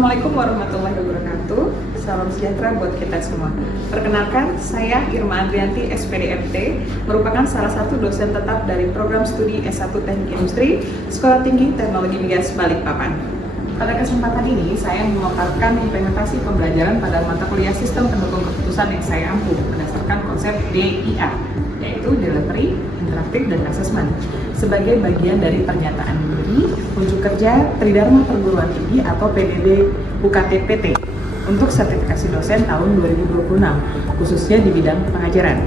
Assalamualaikum warahmatullahi wabarakatuh. Salam sejahtera buat kita semua. Perkenalkan, saya Irma Andrianti, SPDMT, merupakan salah satu dosen tetap dari program studi S1 Teknik Industri, Sekolah Tinggi Teknologi Migas Balikpapan. Pada kesempatan ini, saya memaparkan implementasi pembelajaran pada mata kuliah Sistem Pendukung Keputusan yang saya ampu berdasarkan konsep DIA, yaitu Delivery, Interaktif, dan Assessment, sebagai bagian dari pernyataan diri, unjuk kerja Tridharma Perguruan Tinggi atau PDB UKT-PT untuk sertifikasi dosen tahun 2026, khususnya di bidang pengajaran.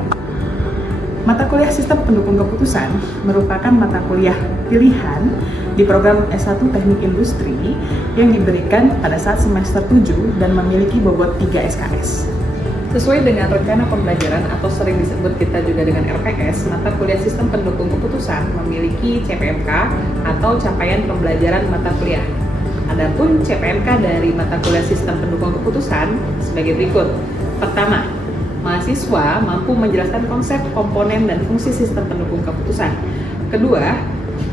Mata kuliah Sistem Pendukung Keputusan merupakan mata kuliah pilihan di program S1 Teknik Industri yang diberikan pada saat semester 7 dan memiliki bobot 3 SKS. Sesuai dengan rencana pembelajaran atau sering disebut kita juga dengan RPS, mata kuliah Sistem Pendukung Keputusan memiliki CPMK atau Capaian Pembelajaran Mata Kuliah. Adapun CPMK dari mata kuliah Sistem Pendukung Keputusan sebagai berikut. Pertama, mahasiswa mampu menjelaskan konsep, komponen, dan fungsi sistem pendukung keputusan. Kedua,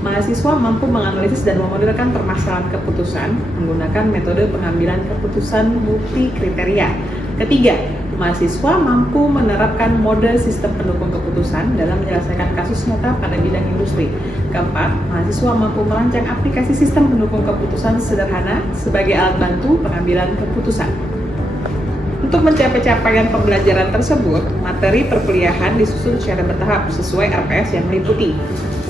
mahasiswa mampu menganalisis dan memodelkan permasalahan keputusan menggunakan metode pengambilan keputusan multi kriteria. Ketiga, mahasiswa mampu menerapkan model sistem pendukung keputusan dalam menyelesaikan kasus nyata pada bidang industri. Keempat, mahasiswa mampu merancang aplikasi sistem pendukung keputusan sederhana sebagai alat bantu pengambilan keputusan. Untuk mencapai capaian pembelajaran tersebut, materi perkuliahan disusun secara bertahap sesuai RPS yang meliputi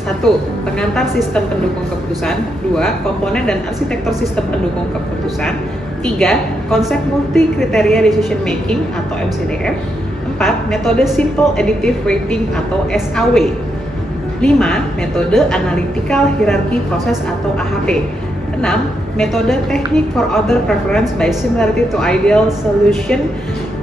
1. Pengantar sistem pendukung keputusan. 2. Komponen dan arsitektur sistem pendukung keputusan. 3. Konsep multi kriteria decision making atau MCDF. 4. Metode simple additive weighting atau SAW. 5. Metode analytical hierarchy process atau AHP. 6. Metode teknik for order preference by similarity to ideal solution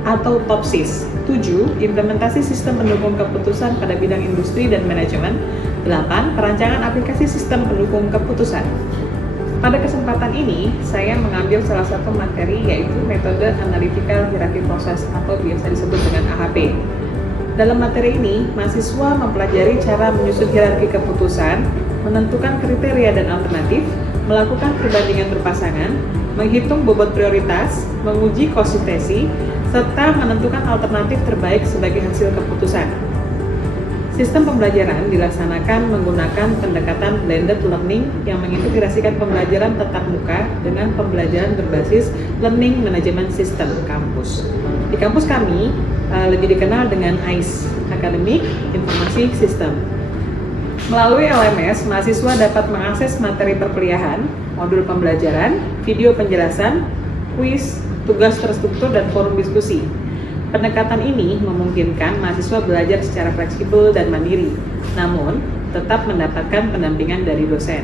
atau TOPSIS. 7. Implementasi sistem pendukung keputusan pada bidang industri dan manajemen. 8. Perancangan aplikasi sistem pendukung keputusan. Pada kesempatan ini, saya mengambil salah satu materi yaitu metode analytical hierarchy process atau biasa disebut dengan AHP. Dalam materi ini, mahasiswa mempelajari cara menyusun hierarki keputusan, menentukan kriteria dan alternatif, melakukan perbandingan berpasangan, menghitung bobot prioritas, menguji konsistensi, serta menentukan alternatif terbaik sebagai hasil keputusan. Sistem pembelajaran dilaksanakan menggunakan pendekatan blended learning yang mengintegrasikan pembelajaran tatap muka dengan pembelajaran berbasis learning management system kampus. Di kampus kami lebih dikenal dengan AIS, Academic Informasi System. Melalui LMS, mahasiswa dapat mengakses materi perkuliahan, modul pembelajaran, video penjelasan, kuis, tugas terstruktur, dan forum diskusi. Pendekatan ini memungkinkan mahasiswa belajar secara fleksibel dan mandiri, namun tetap mendapatkan pendampingan dari dosen.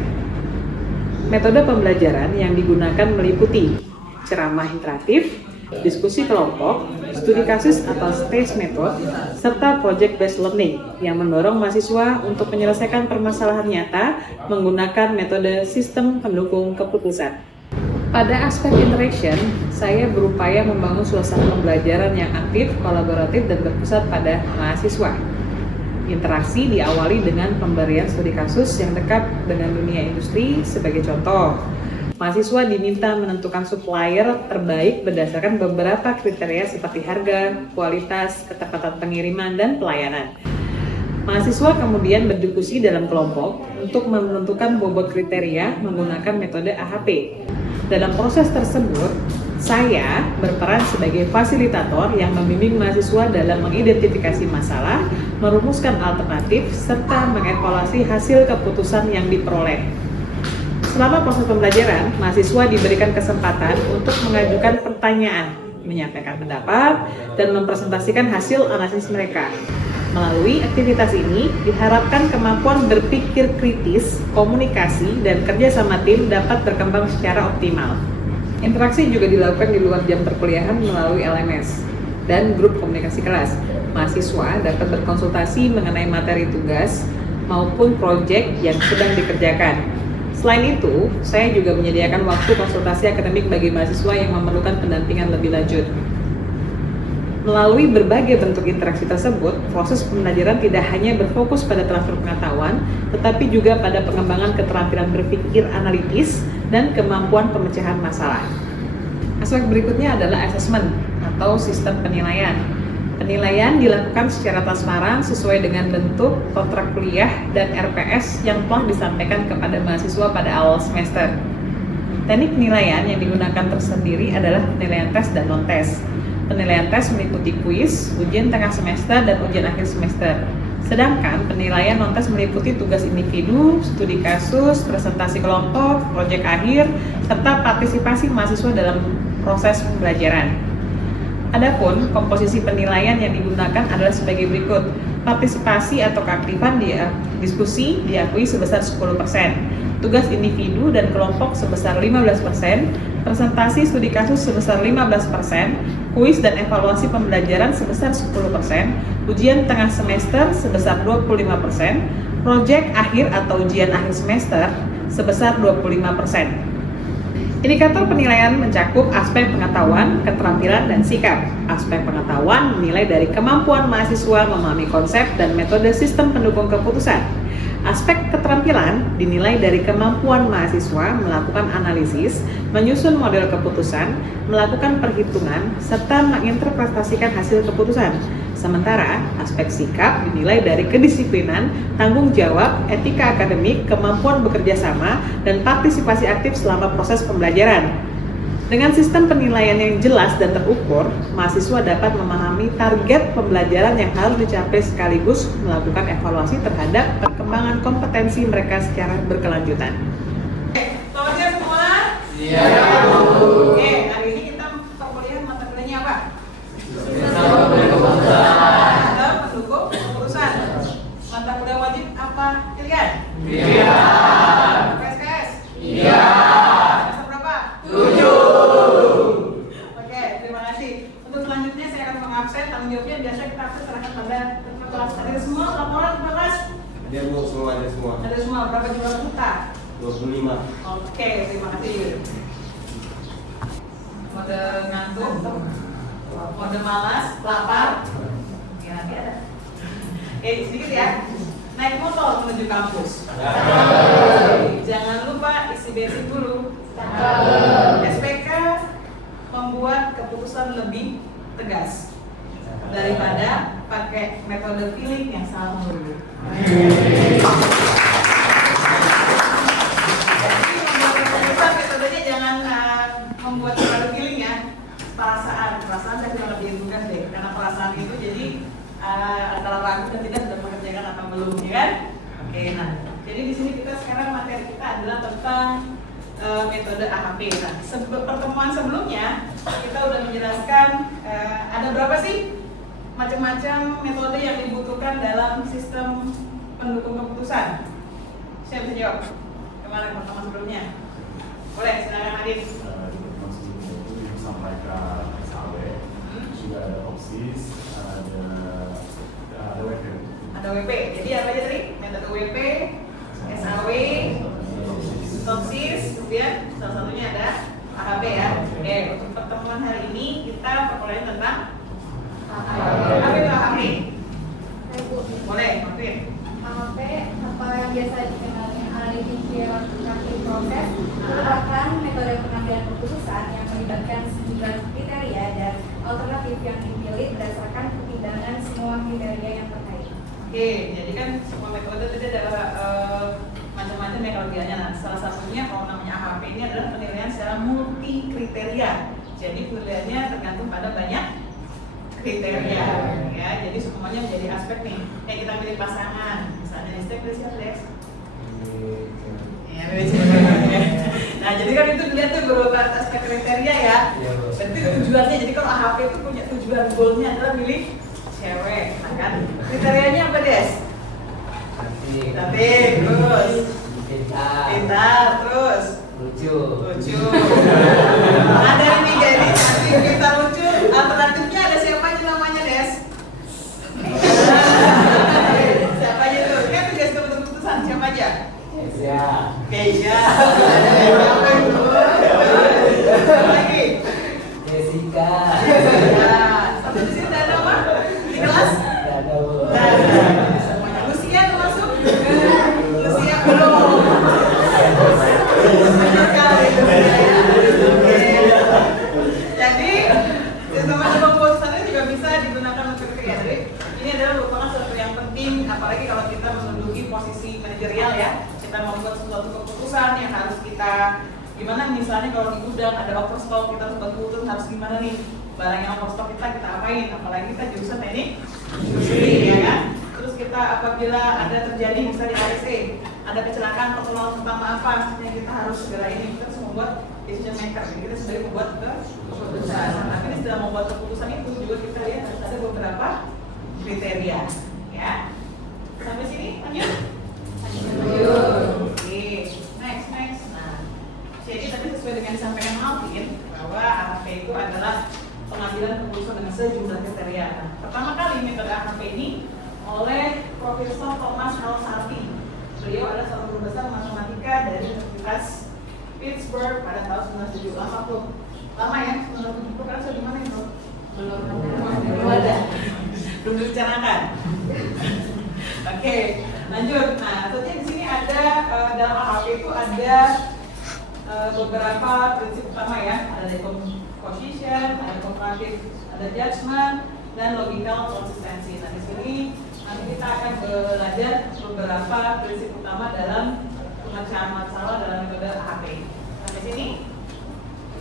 Metode pembelajaran yang digunakan meliputi ceramah interaktif, diskusi kelompok, studi kasus atau stage method, serta project-based learning yang mendorong mahasiswa untuk menyelesaikan permasalahan nyata menggunakan metode sistem pendukung keputusan. Pada aspek interaction, saya berupaya membangun suasana pembelajaran yang aktif, kolaboratif, dan berpusat pada mahasiswa. Interaksi diawali dengan pemberian studi kasus yang dekat dengan dunia industri. Sebagai contoh, mahasiswa diminta menentukan supplier terbaik berdasarkan beberapa kriteria seperti harga, kualitas, ketepatan pengiriman, dan pelayanan. Mahasiswa kemudian berdiskusi dalam kelompok untuk menentukan bobot kriteria menggunakan metode AHP. Dalam proses tersebut, saya berperan sebagai fasilitator yang membimbing mahasiswa dalam mengidentifikasi masalah, merumuskan alternatif, serta mengevaluasi hasil keputusan yang diperoleh. Selama proses pembelajaran, mahasiswa diberikan kesempatan untuk mengajukan pertanyaan, menyampaikan pendapat, dan mempresentasikan hasil analisis mereka. Melalui aktivitas ini, diharapkan kemampuan berpikir kritis, komunikasi, dan kerja sama tim dapat berkembang secara optimal. Interaksi juga dilakukan di luar jam perkuliahan melalui LMS dan grup komunikasi kelas. Mahasiswa dapat berkonsultasi mengenai materi tugas maupun proyek yang sedang dikerjakan. Selain itu, saya juga menyediakan waktu konsultasi akademik bagi mahasiswa yang memerlukan pendampingan lebih lanjut. Melalui berbagai bentuk interaksi tersebut, proses pembelajaran tidak hanya berfokus pada transfer pengetahuan, tetapi juga pada pengembangan keterampilan berpikir analitis dan kemampuan pemecahan masalah. Aspek berikutnya adalah assessment atau sistem penilaian. Penilaian dilakukan secara transparan sesuai dengan bentuk kontrak kuliah dan RPS yang telah disampaikan kepada mahasiswa pada awal semester. Teknik penilaian yang digunakan tersendiri adalah penilaian tes dan non-tes. Penilaian tes meliputi kuis, ujian tengah semester, dan ujian akhir semester. Sedangkan penilaian non-tes meliputi tugas individu, studi kasus, presentasi kelompok, proyek akhir, serta partisipasi mahasiswa dalam proses pembelajaran. Adapun komposisi penilaian yang digunakan adalah sebagai berikut. Partisipasi atau keaktifan di diskusi diakui sebesar 10%, tugas individu dan kelompok sebesar 15%, presentasi studi kasus sebesar 15%, kuis dan evaluasi pembelajaran sebesar 10%, ujian tengah semester sebesar 25%, proyek akhir atau ujian akhir semester sebesar 25%. Indikator penilaian mencakup aspek pengetahuan, keterampilan, dan sikap. Aspek pengetahuan menilai dari kemampuan mahasiswa memahami konsep dan metode sistem pendukung keputusan. Aspek keterampilan dinilai dari kemampuan mahasiswa melakukan analisis, menyusun model keputusan, melakukan perhitungan, serta menginterpretasikan hasil keputusan. Sementara aspek sikap dinilai dari kedisiplinan, tanggung jawab, etika akademik, kemampuan bekerja sama, dan partisipasi aktif selama proses pembelajaran. Dengan sistem penilaian yang jelas dan terukur, mahasiswa dapat memahami target pembelajaran yang harus dicapai sekaligus melakukan evaluasi terhadap perkembangan kompetensi mereka secara berkelanjutan. Selamat siang semua. Iya. Oke, hari ini kita perkuliahan mata kuliahnya apa? Pendukung keputusan. Mata kuliah wajib apa pilihan? Iya. PSKS? Iya. Semester berapa? 7. Oke, terima kasih. Untuk selanjutnya saya akan mengabsen tanggung jawabnya biasa kita absen serahkan pada kelas. Ada semua laporan ke kelas? Ada Bu, semua ada semua. Ada semua. Berapa jumlah kita? 25. Oke, terima kasih. Mode ngantuk, mode malas, lapar. Ya, nanti ada. Sedikit ya. Naik motor menuju kampus. Jangan lupa isi bensin dulu. SPK membuat keputusan lebih tegas daripada pakai metode feeling yang salah dulu. Jadi membuat keputusan metodenya jangan membuat metode feeling ya. Perasaan saya sudah lebih tugas deh, karena perasaan itu jadi antara ragu dan tidak sudah mengerjakan atau belum, ya kan? Oke, nah, jadi di sini kita sekarang materi kita adalah tentang metode AHP. Nah, pertemuan sebelumnya kita udah menjelaskan ada berapa sih macam-macam metode yang dibutuhkan dalam sistem pendukung keputusan. Siapa bisa jawab? Kemarin pertemuan sebelumnya. Boleh, silakan Adit. Sampaikan SAW, juga ada OPSIS, ada WP. Ada WP. Jadi apa aja tadi? Metode WP, SAW, TOPSIS, kemudian salah satunya ada AHP ya. Oke, untuk pertemuan hari ini kita perkuliahan tentang apa itu AHP? Boleh, maafin. AHP atau yang biasa dikenal dengan analisis hierarki proses merupakan metode pengambilan keputusan yang melibatkan 9 kriteria dan alternatif yang dipilih berdasarkan pertimbangan semua kriteria yang terkait. Oke, jadi kan semua metode tadi adalah macam-macam ya kalau dilihatnya. Nah, salah satunya kalau namanya AHP ini adalah penilaian secara multi kriteria. Jadi penilaiannya tergantung pada banyak kriteria ya. Jadi semuanya menjadi aspek nih. Kayak kita pilih pasangan, misalnya Destek pilih siapa Des? Ya, nah, jadi kan itu dilihat tuh beberapa aspek kriteria ya. Berarti tujuannya, jadi kalau AHP itu punya tujuan goalnya adalah milih cewek, nah kan? Kriterianya apa Des? Cantik, terus pintar, terus Lucu. Nah, dari tiga ini cantik, pintar, lucu. Alternatifnya ada siapa aja namanya Des? Siapa aja tuh? Kan tugas keputusan siapa aja? Keisha. Siapa itu? Siapa lagi? Jessica. Satu di sini ada apa? Di kelas? Ada Bu. Semuanya. Lucia termasuk? Lucia belum. Benar kali Lucia. keputusan yang harus kita gimana, misalnya kalau di gudang ada overstock, kita tempat putus harus gimana nih, barang yang overstock kita apain, apalagi kita jurusan teknik industri ya kan. Terus kita apabila ada terjadi misalnya di ASC ada kecelakaan pertolongan pertama apa yang kita harus segera ini, kita harus membuat decision maker, jadi kita sendiri membuat keputusan. Tapi di dalam membuat keputusan itu juga kita lihat harus ada beberapa kriteria ya. Sampai sini lanjut. Oke, next. Nah, jadi tadi sesuai dengan disampaikan Alvin bahwa AHP itu adalah pengambilan keputusan dengan sejumlah kriteria. Nah, pertama kali metode AHP ini oleh Profesor Thomas Al-Sarti. Beliau adalah seorang guru besar matematika dari Universitas Pittsburgh pada tahun 1970. Lama ya, 1970 kan sudah di mana itu? Belum ada. Belum direncanakan. Oke, lanjut. Nah, tentunya di sini ada dalam AHP itu ada beberapa prinsip utama ya. Ada decomposition, ada comparative, ada judgment, dan logical consistency. Nah, di sini nanti kita akan belajar beberapa prinsip utama dalam pemecahan masalah dalam metode AHP. Sampai sini.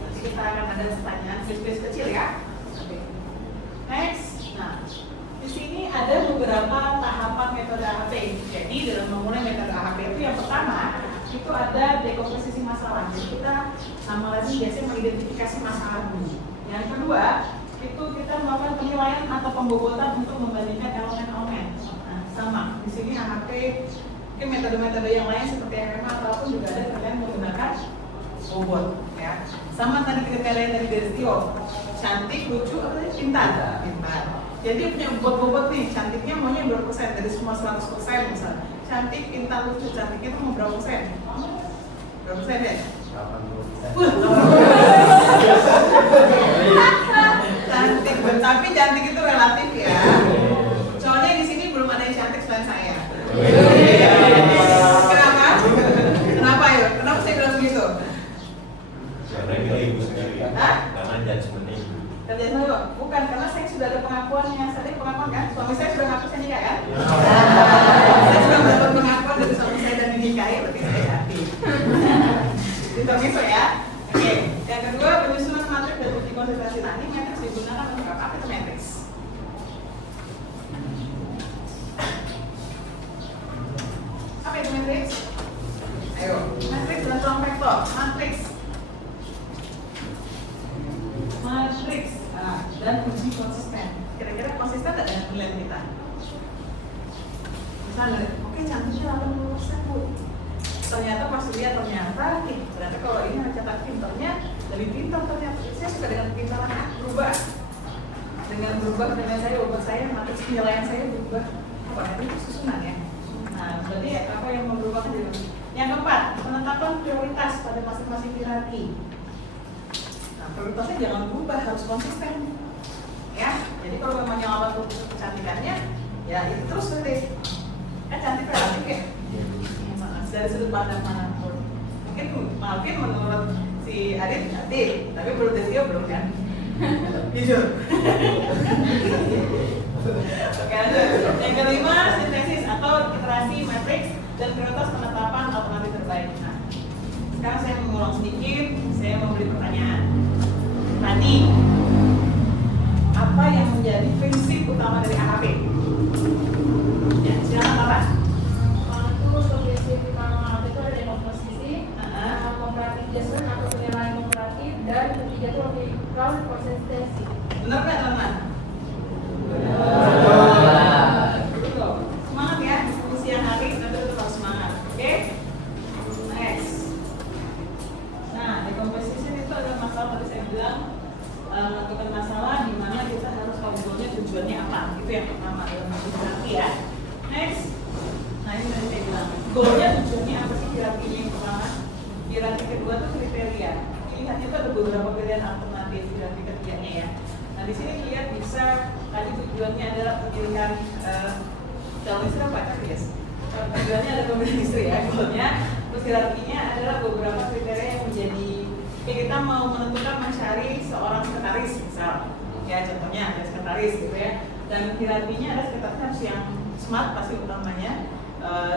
Nanti kita akan ada pertanyaan quiz kecil ya. Next. Nah, di sini ada beberapa tahapan metode AHP. Jadi dalam memulai metode AHP itu yang pertama itu ada dekomposisi masalah. Jadi kita nama lazim biasanya mengidentifikasi masalah dulu. Yang kedua itu kita melakukan penilaian atau pembobotan untuk membandingkan elemen-elemen. Nah, sama di sini AHP, mungkin metode-metode yang lain seperti MMA ataupun juga ada kalian menggunakan bobot ya. Sama tadi kriteria dari Destio, cantik, lucu, atau pintar. Jadi punya bobot nih, cantiknya maunya berapa persen dari semua 100% misalnya. Cantik, pintar, lucu, cantiknya itu mau berapa persen? Berapa persen ya? 80%. Cantik, tapi cantik itu relatif ya. Soalnya di sini belum ada yang cantik selain saya. Kenapa? Kenapa ya? Kenapa saya bilang begitu? Karena kita ibu sendiri. Karena judgment ibu. Kerjaan dulu? Bukan, karena saya sudah ada pengakuannya. Saya pengakuan kan? Suami saya sudah ngaku saya nikah kan? Saya sudah mendapat pengakuan dari suami saya dan dinikahi, berarti saya cantik. Intermezzo ya. Oke. Yang kedua, penyusunan matriks dan uji konsentrasi. Nah, ini matriks digunakan untuk apa? Apa itu matriks? Apa itu matriks? Ayo, matriks dan ruang vektor. Matriks dan uji konsisten. Kira-kira konsisten tidak dengan penilaian kita? Misalnya, oke cantiknya 80% Bu. Ternyata pas lihat ternyata kalau ini mencetak pintarnya lebih pintar ternyata. Saya suka dengan pintaran berubah. Dengan berubah dengan saya, obat saya, matriks penilaian saya berubah. Apa itu susunan ya? Nah, berarti apa yang berubah kan jadi. Yang keempat, penetapan prioritas pada masing-masing hierarki. Nah, prioritasnya jangan berubah, harus konsisten. Ya, jadi kalau memang yang awal kecantikannya, ya itu terus nanti. Kan cantik relatif ya. Dari sudut pandang manapun. Mungkin Malvin menurut si Arif cantik, tapi menurut Desio belum kan? Jujur. Oke, lanjut. Yang kelima, sintesis atau iterasi matriks dan prioritas penetapan alternatif terbaik. Nah, sekarang saya mengulang sedikit, saya memberi pertanyaan. Tadi, apa yang menjadi prinsip utama dari AHP? Ya, silakan Bapak. Judgment atau penilaian komparatif, dan ketiga itu logical consistency. Benar nggak teman-teman? Semangat ya, siang hari nanti tetap semangat, oke? Next. Nah, decomposition itu adalah masalah tadi saya bilang menentukan masalah di mana kita harus tahu goalnya, tujuannya apa. Itu yang pertama dalam hierarki ya. Next. Nah ini tadi saya bilang goalnya, tujuannya apa sih hierarkinya yang pertama? Hierarki kedua itu kriteria. Pilihannya itu ada beberapa pilihan alternatif hierarki ketiganya ya. Nah di sini lihat bisa tadi tujuannya adalah pemilihan calon istri apa yes. Tujuannya ada pemilihan istri ya goalnya. Terus hierarkinya adalah beberapa kriteria yang menjadi kita mau menentukan mencari seorang sekretaris misal. Ya contohnya ada sekretaris gitu ya. Dan hierarkinya ada sekretaris yang smart pasti utamanya.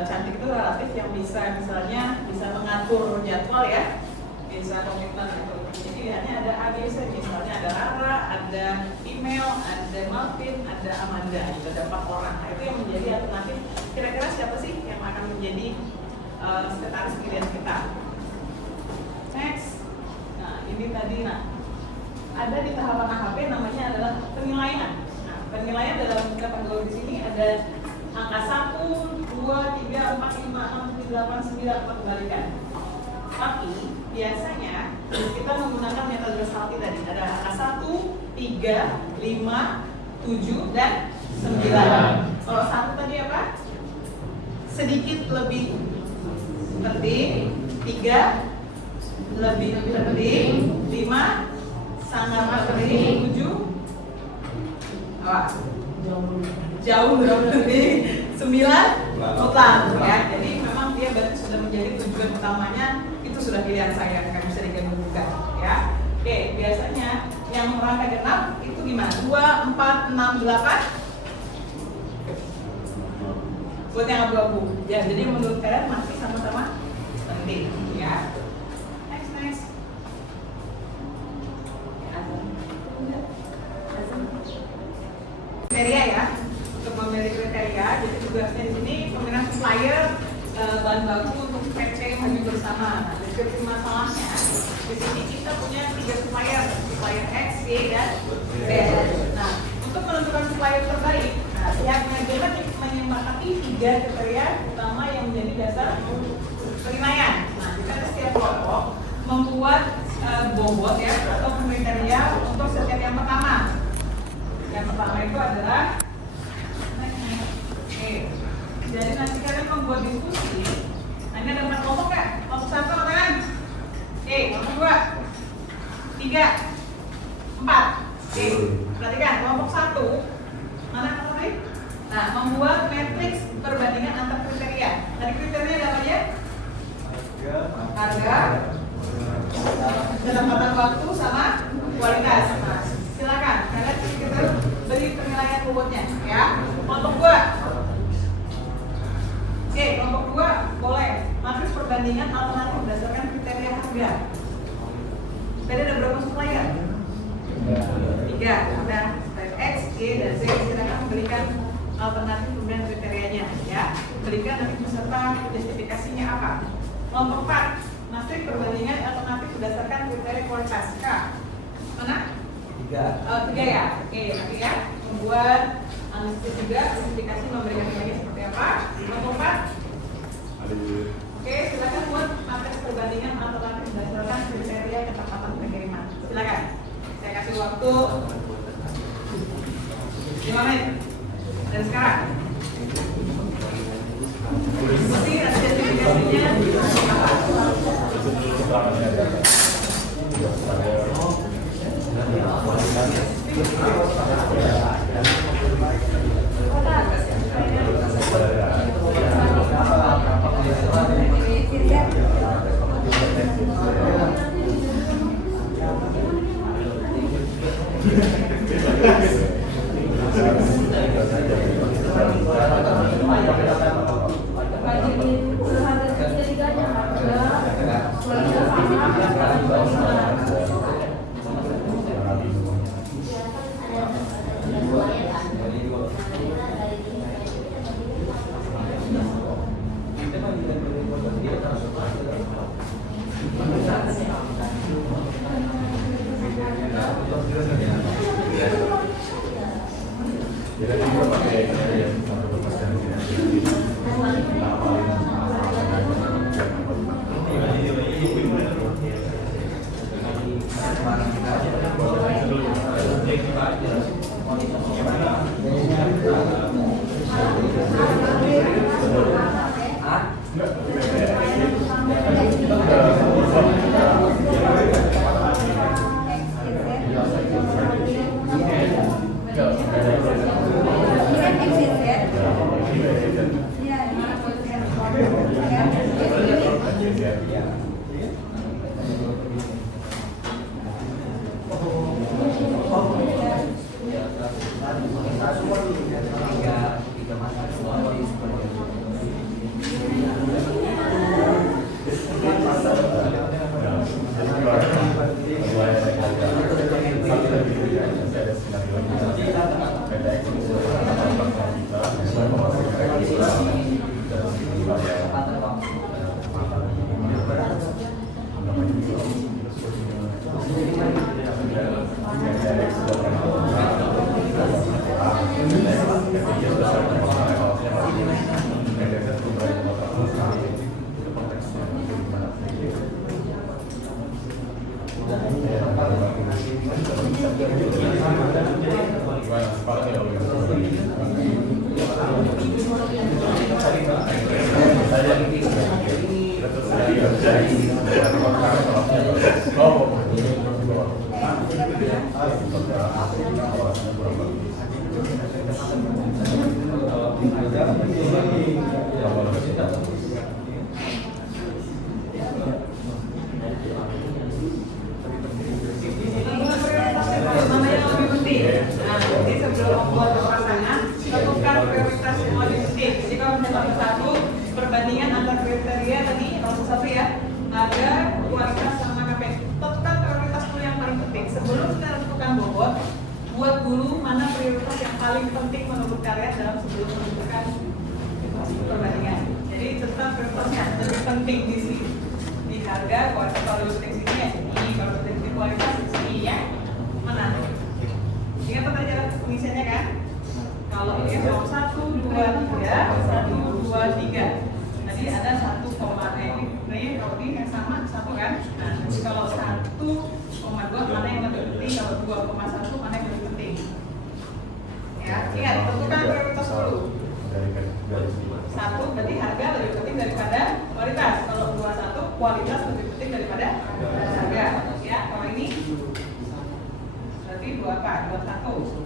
cantik itu relatif yang bisa misalnya bisa mengatur jadwal ya, bisa komitmen gitu. Jadi pilihannya ada A, B, C, misalnya ada Rara, ada email, ada Malvin, ada Amanda, itu ada 4 orang. Nah, itu yang menjadi alternatif. Kira-kira siapa sih yang akan menjadi sekretaris pilihan kita? Next. Nah, ini tadi, ada di tahapan AHP namanya adalah penilaian. Nah, penilaian dalam kategori di sini ada angka 1, 2, 3, 4, 5, 6, 7, 8, 9, kembalikan. Tapi biasanya kita menggunakan metode Salty tadi. Ada angka 1, 3, 5, 7, dan 9. Kalau 1 tadi apa? Sedikit lebih penting, 3 lebih penting, 5 sangat penting, 7 apa? Jauh lebih penting, 9 mutlak ya. Jadi memang dia berarti sudah menjadi tujuan utamanya, itu sudah pilihan saya, nggak bisa diganggu-gugat ya. Oke, biasanya yang rangka genap itu gimana? 2, 4, 6, 8 buat yang abu-abu ya. Jadi menurut kalian masih sama-sama penting ya. Next. Kriteria ya, untuk memilih kriteria. Jadi tugasnya di sini pemilihan supplier, bahan baku untuk PC bagi bersama. Nah, deskripsi masalahnya di sini kita punya 3 supplier X, Y, dan Z. Nah, untuk menentukan supplier terbaik, pihak manajemen menyepakati 3 kriteria utama yang menjadi dasar penilaian. Nah, kita setiap kelompok membuat bobot ya atau kriteria untuk setiap yang pertama. Yang pertama itu adalah jadi nanti kalian membuat diskusi. Nah, ini ada 4 kelompok kan? Kelompok 1 kan? Kelompok 2, 3, 4. Perhatikan kelompok 1 mana kelompok? Nah, membuat matriks perbandingan antar kriteria. Tadi kriterianya ada apa ya? Harga, dalam batas waktu sama kualitas. Nah, silakan kalian kita beri penilaian bobotnya ya. Kelompok 2. Kelompok 2 boleh matriks perbandingan alternatif berdasarkan kriteria harga. Tadi ada berapa supplier? 3. Ada X, Y, dan Z. Silakan memberikan alternatif perbandingan kriterianya ya. Berikan nanti peserta justifikasinya apa. Kelompok 4 matriks perbandingan alternatif berdasarkan kriteria kualitas. K. Mana? 3 ya. Nanti ya membuat analisis juga justifikasi memberikan nilainya seperti apa. Kelompok 4. Silakan buat matriks perbandingan alternatif berdasarkan kriteria ketepatan pengiriman. Silakan. Saya kasih waktu 5 menit dari sekarang. Seperti justifikasinya Mana yang lebih penting? Nah, jadi sebelum membuat pasangan, tentukan prioritas yang lebih penting. Jadi kalau misalnya satu, perbandingan antara kriteria tadi nomor satu ya, harga, kualitas sama KP. Tentukan prioritas dulu yang paling penting. Sebelum kita tentukan bobot, buat dulu mana prioritas yang paling penting menurut kalian dalam sebelum menentukan perbandingan. Jadi tetap prioritasnya lebih penting di sini. Di harga, kualitas, kalau lebih penting sini ya ini, kalau lebih penting kualitas di sini ya. Mana? Ingat pelajaran pengisiannya kan? Kalau ini nomor 1, 2, 3, 1, 2, 3. Tadi ada 1, ini kalau ini yang sama 1 kan? Nah, jadi kalau 1,2 mana yang lebih penting? Kalau 2,1 mana yang lebih penting? Ya, ingat tentukan prioritas dulu. 1 berarti harga lebih penting daripada kualitas. Kalau 21 kualitas lebih penting daripada harga. Ya, kalau ini berarti 2 apa? 21.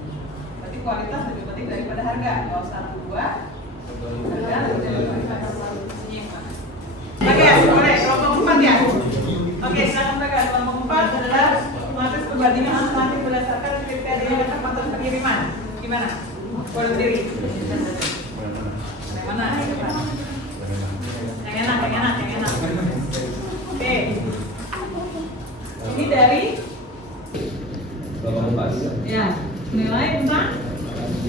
Berarti kualitas lebih penting daripada harga. Kalau 1, 2 harga lebih penting daripada kualitas. Ini yang mana? Oke, boleh. Kelompok 4 ya. Oke, silakan mereka. Kelompok 4 adalah matris perbandingan alternatif berdasarkan kriteria kecepatan pengiriman. Gimana? Boleh berdiri. Yang mana? Yang enak. Oke. Ini dari ya, nilai tentang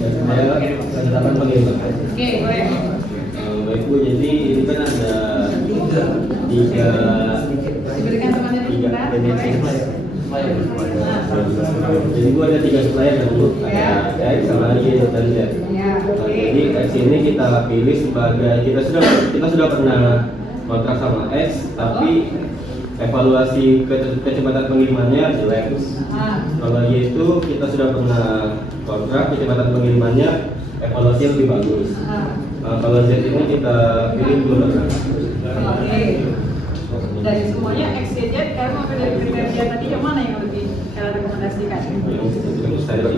Saya pengiriman. oke, boleh. Baik Bu, jadi ini kan ada tiga Diberikan temannya dulu kan? Boleh. jadi Bu ada 3 supplier kan Bu, ada X sama Y dan Z. Ya, oke. Jadi X ini kita pilih sebagai kita sudah pernah kontrak sama X, tapi evaluasi kecepatan pengirimannya jelek. Kalau Y itu kita sudah pernah kontrak, kecepatan pengirimannya evaluasi lebih bagus. Kalau Z ini kita pilih dulu. Oke. Dari semuanya X, Y, Z, karena apa dari kriteria tadi yang mana yang lebih kalian rekomendasikan?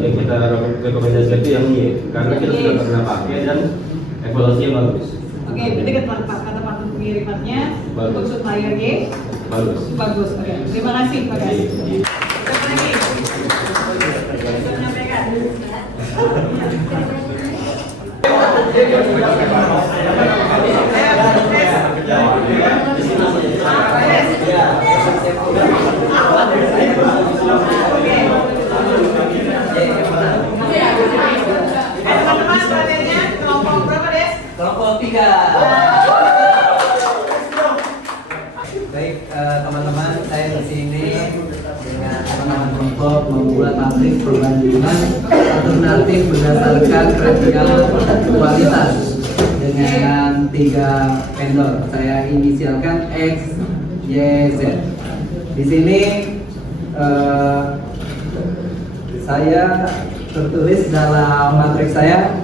Yang kita rekomendasikan itu yang Y, karena kita sudah pernah pakai dan evaluasinya bagus. Oke, berarti kata pengirimannya untuk supplier Y bagus. Oke, terima kasih Pak Gas. Siapa lagi? Bisa menyampaikan. Teman-teman, materinya kelompok berapa, Des? Kelompok 3. Baik, teman-teman, saya di sini dengan teman-teman kelompok membuat matris perbandingan alternatif berdasarkan kriteria kualitas dengan 3 vendor. Saya inisialkan X, Y, Z. Di sini saya tertulis dalam matriks saya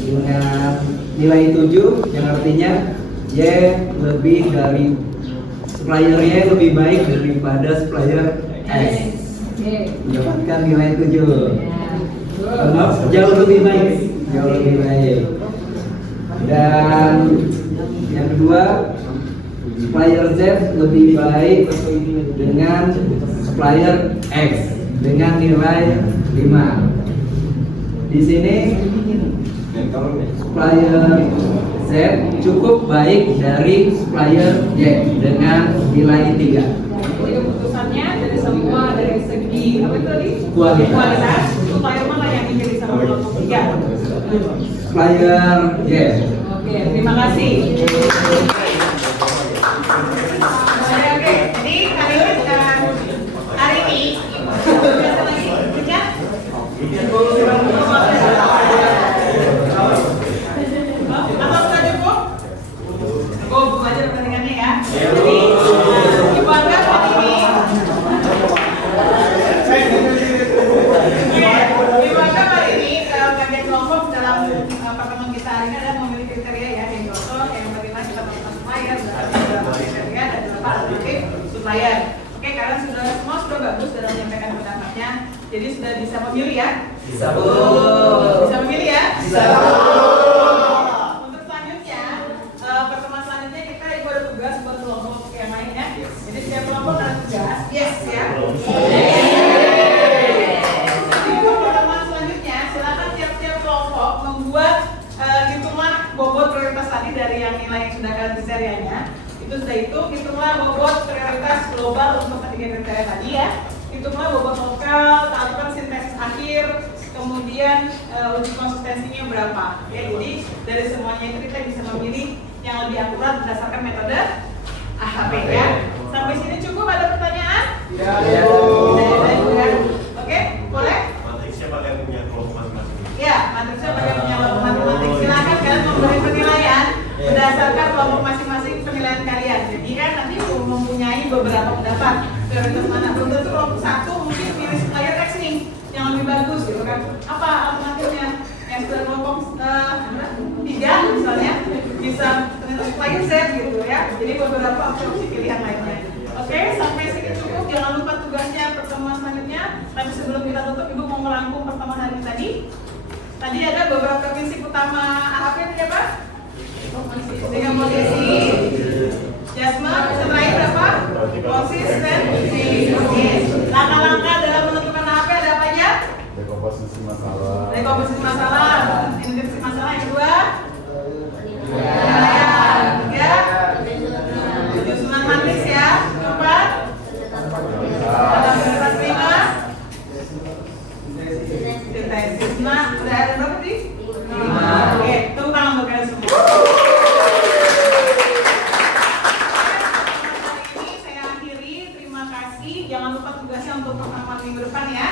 dengan nilai 7 yang artinya Y lebih dari suppliernya lebih baik daripada supplier X, mendapatkan nilai 7. Jauh lebih baik. Dan yang kedua, supplier Z lebih baik dengan supplier X dengan nilai 5. Di sini supplier Z cukup baik dari supplier Y dengan nilai 3. Jadi keputusannya dari semua dari segi apa itu tadi? Kualitas. Supplier mana yang dipilih sama kelompok 3? Supplier Y. Oke, terima kasih. Oke, jadi hari ini biasa lagi kerja? Atau sudah cukup? Cukup aja pertandingannya ya. Jadi ibu anggap hari ini supplier. Oke, kalian semua sudah bagus dalam menyampaikan pendapatnya. Jadi sudah bisa memilih ya? Bisa, Bu. Bisa memilih ya? Bisa, Bu. Untuk selanjutnya, pertemuan selanjutnya kita ibu ada tugas buat kelompok yang lain ya. Jadi setiap kelompok ada tugas. Yes ya. Jadi untuk pertemuan selanjutnya, silakan tiap-tiap kelompok membuat hitungan bobot prioritas tadi dari yang nilai yang sudah kalian kriterianya. Itu sudah hitunglah bobot prioritas global untuk ketiga kriteria tadi ya. Hitunglah bobot lokal, lakukan sintesis akhir, kemudian uji konsistensinya berapa. Ya, jadi dari semuanya itu kita bisa memilih yang lebih akurat berdasarkan metode AHP ya. Sampai sini cukup, ada pertanyaan? Ya. Oke, boleh? Matriksnya pakai punya kelompok masing-masing. Ya, matriksnya pakai punya kelompok matematik. Silakan kalian memberi penilaian berdasarkan kelompok masing-masing penilaian kalian. Jadi kan nanti mempunyai beberapa pendapat prioritas mana. Belum tentu kelompok satu mungkin pilih supplier X nih yang lebih bagus gitu kan. Apa alternatifnya? Yang sudah kelompok 3 misalnya bisa ternyata supplier Z gitu ya. Jadi beberapa opsi pilihan lainnya. Oke, sampai sini cukup. Jangan lupa tugasnya pertemuan selanjutnya. Tapi sebelum kita tutup, Ibu mau melangkung pertemuan hari ini tadi. Tadi ada beberapa prinsip utama AHP itu ya Pak? Dengan posisi Jasmine, terakhir berapa? Konsistensi. Oke. Langkah-langkah dalam menentukan AHP ada apa aja? Dekomposisi masalah. Dekomposisi masalah, identifikasi masalah. Yang kedua, penilaian. Tiga, penyusunan matriks ya. Keempat, ada prioritas 5. Sintesis. Nah, udah ada berapa sih? 5. Oke, tepuk tangan untuk kalian semua. Ini saya akhiri. Terima kasih. Jangan lupa tugasnya untuk pertemuan minggu depan ya.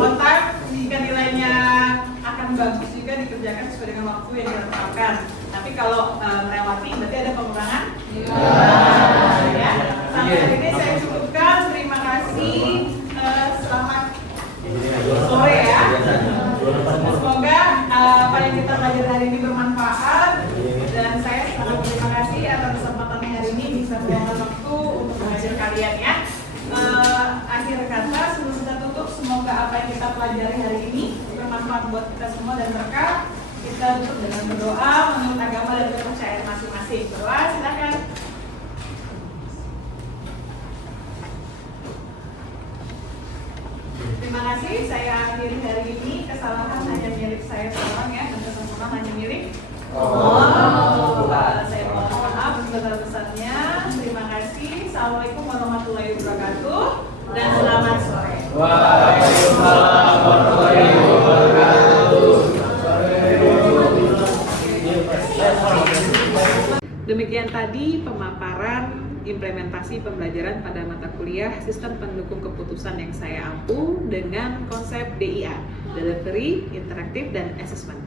Kontak jika nilainya akan bagus juga dikerjakan sesuai dengan waktu yang ditetapkan. Tapi kalau melewati berarti ada pengurangan. Ya. Sampai hari ini saya cukupkan. Terima kasih. Selamat sore ya. Semoga apa yang kita pelajari hari ini bermanfaat dan saya sangat terima kasih atas kesempatan hari ini bisa meluangkan waktu untuk mengajar kalian ya. Akhir kata sebelum kita tutup, semoga apa yang kita pelajari hari ini bermanfaat buat kita semua dan berkah. Kita tutup dengan berdoa menurut agama dan kepercayaan masing-masing. Berdoa, silakan. Terima kasih, saya akhiri hari ini. Kesalahan hanya milik saya seorang ya, dan kesempurnaan hanya milik Allah. Saya mohon maaf sebesar-besarnya. Terima kasih. Assalamualaikum warahmatullahi wabarakatuh dan selamat sore. Waalaikumsalam warahmatullahi wabarakatuh. Demikian tadi pemaparan implementasi pembelajaran pada mata kuliah Sistem Pendukung Keputusan yang saya ampu dengan konsep DIA, Delivery, Interaktif, dan Assessment.